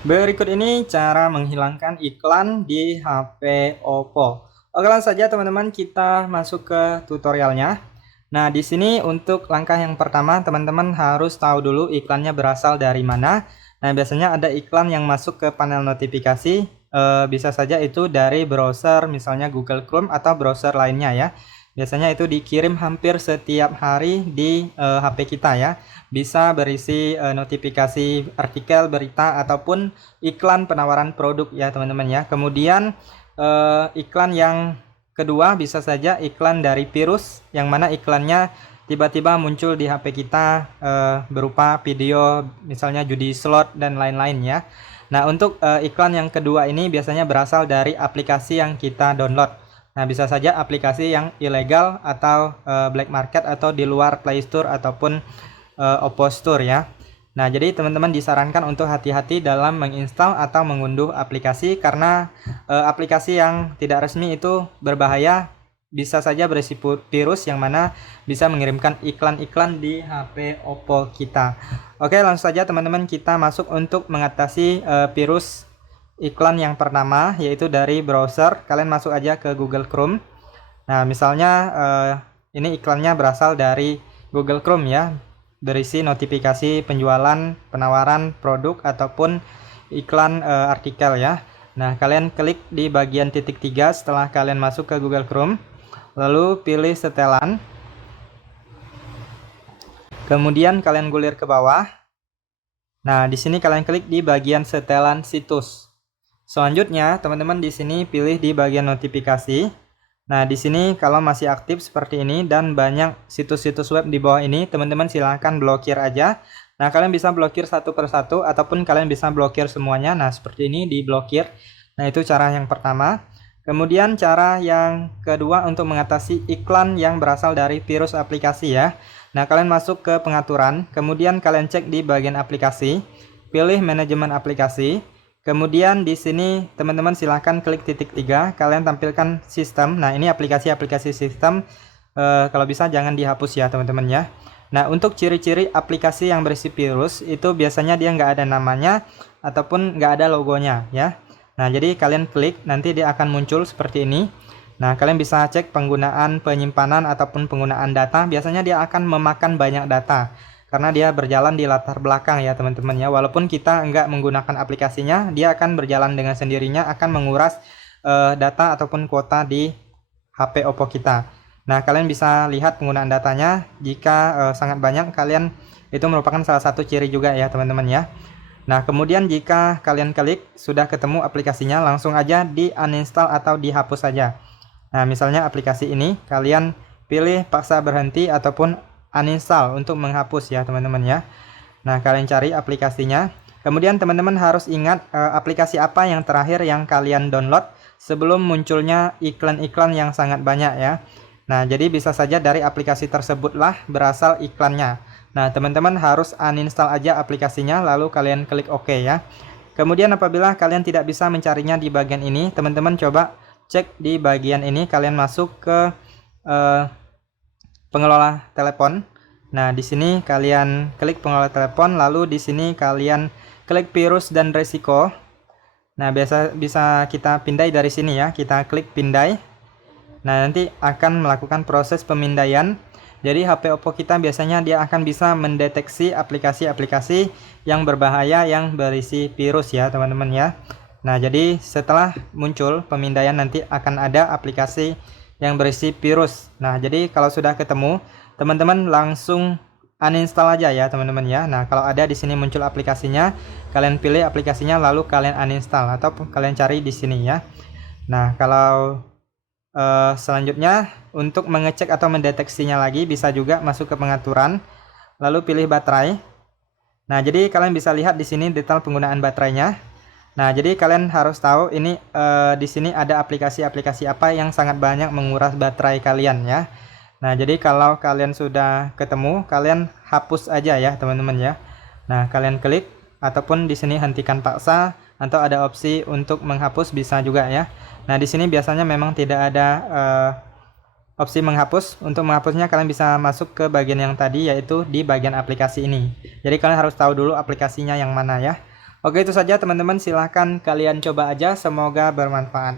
Berikut ini cara menghilangkan iklan di HP Oppo. Oke, langsung saja teman-teman kita masuk ke tutorialnya. Nah, di sini untuk langkah yang pertama teman-teman harus tahu dulu iklannya berasal dari mana. Nah, biasanya ada iklan yang masuk ke panel notifikasi, bisa saja itu dari browser misalnya Google Chrome atau browser lainnya ya. Biasanya itu dikirim hampir setiap hari di HP kita ya. Bisa berisi notifikasi artikel, berita ataupun iklan penawaran produk ya teman-teman ya. Kemudian iklan yang kedua bisa saja iklan dari virus yang mana iklannya tiba-tiba muncul di HP kita berupa video misalnya judi slot dan lain-lain ya. Nah, untuk iklan yang kedua ini biasanya berasal dari aplikasi yang kita download. Nah, bisa saja aplikasi yang ilegal atau black market atau di luar Play Store ataupun Oppo Store ya. Nah, jadi teman-teman disarankan untuk hati-hati dalam menginstal atau mengunduh aplikasi karena aplikasi yang tidak resmi itu berbahaya, bisa saja berisi virus yang mana bisa mengirimkan iklan-iklan di HP Oppo kita. Oke, langsung saja teman-teman kita masuk untuk mengatasi virus iklan yang pertama yaitu dari browser. Kalian masuk aja ke Google Chrome. Nah, misalnya ini iklannya berasal dari Google Chrome ya, berisi notifikasi penjualan, penawaran produk ataupun iklan artikel ya. Nah, kalian klik di bagian titik 3 setelah kalian masuk ke Google Chrome, lalu pilih setelan. Kemudian kalian gulir ke bawah. Nah, di sini kalian klik di bagian setelan situs. Selanjutnya, teman-teman di sini pilih di bagian notifikasi. Nah, di sini kalau masih aktif seperti ini dan banyak situs-situs web di bawah ini, teman-teman silahkan blokir aja. Nah, kalian bisa blokir satu persatu ataupun kalian bisa blokir semuanya. Nah, seperti ini diblokir. Nah, itu cara yang pertama. Kemudian cara yang kedua untuk mengatasi iklan yang berasal dari virus aplikasi ya. Nah, kalian masuk ke pengaturan, kemudian kalian cek di bagian aplikasi, pilih manajemen aplikasi. Kemudian di sini teman-teman silahkan klik titik 3, kalian tampilkan sistem. Nah, ini aplikasi-aplikasi sistem, kalau bisa jangan dihapus ya teman-teman ya. Nah, untuk ciri-ciri aplikasi yang berisi virus itu biasanya dia nggak ada namanya ataupun nggak ada logonya ya. Nah, jadi kalian klik, nanti dia akan muncul seperti ini. Nah, kalian bisa cek penggunaan penyimpanan ataupun penggunaan data. Biasanya dia akan memakan banyak data karena dia berjalan di latar belakang ya teman-teman ya. Walaupun kita nggak menggunakan aplikasinya, dia akan berjalan dengan sendirinya, akan menguras data ataupun kuota di HP Oppo kita. Nah, kalian bisa lihat penggunaan datanya. Jika sangat banyak, kalian itu merupakan salah satu ciri juga ya teman-teman ya. Nah, kemudian jika kalian klik sudah ketemu aplikasinya, langsung aja di uninstall atau dihapus saja. Nah, misalnya aplikasi ini kalian pilih paksa berhenti ataupun uninstall untuk menghapus ya teman-teman ya. Nah, kalian cari aplikasinya. Kemudian teman-teman harus ingat aplikasi apa yang terakhir yang kalian download sebelum munculnya iklan-iklan yang sangat banyak ya. Nah, jadi bisa saja dari aplikasi tersebutlah berasal iklannya. Nah, teman-teman harus uninstall aja aplikasinya lalu kalian klik OK ya. Kemudian apabila kalian tidak bisa mencarinya di bagian ini, teman-teman coba cek di bagian ini, kalian masuk ke pengelola telepon. Nah, di sini kalian klik pengelola telepon, lalu di sini kalian klik virus dan resiko. Nah, bisa kita pindai dari sini ya. Kita klik pindai. Nah, nanti akan melakukan proses pemindaian. Jadi HP Oppo kita biasanya dia akan bisa mendeteksi aplikasi-aplikasi yang berbahaya yang berisi virus ya teman-teman ya. Nah, jadi setelah muncul pemindaian nanti akan ada aplikasi yang berisi virus. Nah, jadi kalau sudah ketemu, teman-teman langsung uninstall aja ya teman-teman ya. Nah, kalau ada di sini muncul aplikasinya, kalian pilih aplikasinya lalu kalian uninstall atau kalian cari di sini ya. Nah, kalau selanjutnya untuk mengecek atau mendeteksinya lagi bisa juga masuk ke pengaturan lalu pilih baterai. Nah, jadi kalian bisa lihat di sini detail penggunaan baterainya. Nah, jadi kalian harus tahu ini di sini ada aplikasi-aplikasi apa yang sangat banyak menguras baterai kalian ya. Nah, jadi kalau kalian sudah ketemu, kalian hapus aja ya teman-teman ya. Nah, kalian klik ataupun di sini hentikan paksa atau ada opsi untuk menghapus bisa juga ya. Nah, di sini biasanya memang tidak ada opsi menghapus. Untuk menghapusnya kalian bisa masuk ke bagian yang tadi yaitu di bagian aplikasi ini. Jadi kalian harus tahu dulu aplikasinya yang mana ya. Oke, itu saja teman-teman, silahkan kalian coba aja, semoga bermanfaat.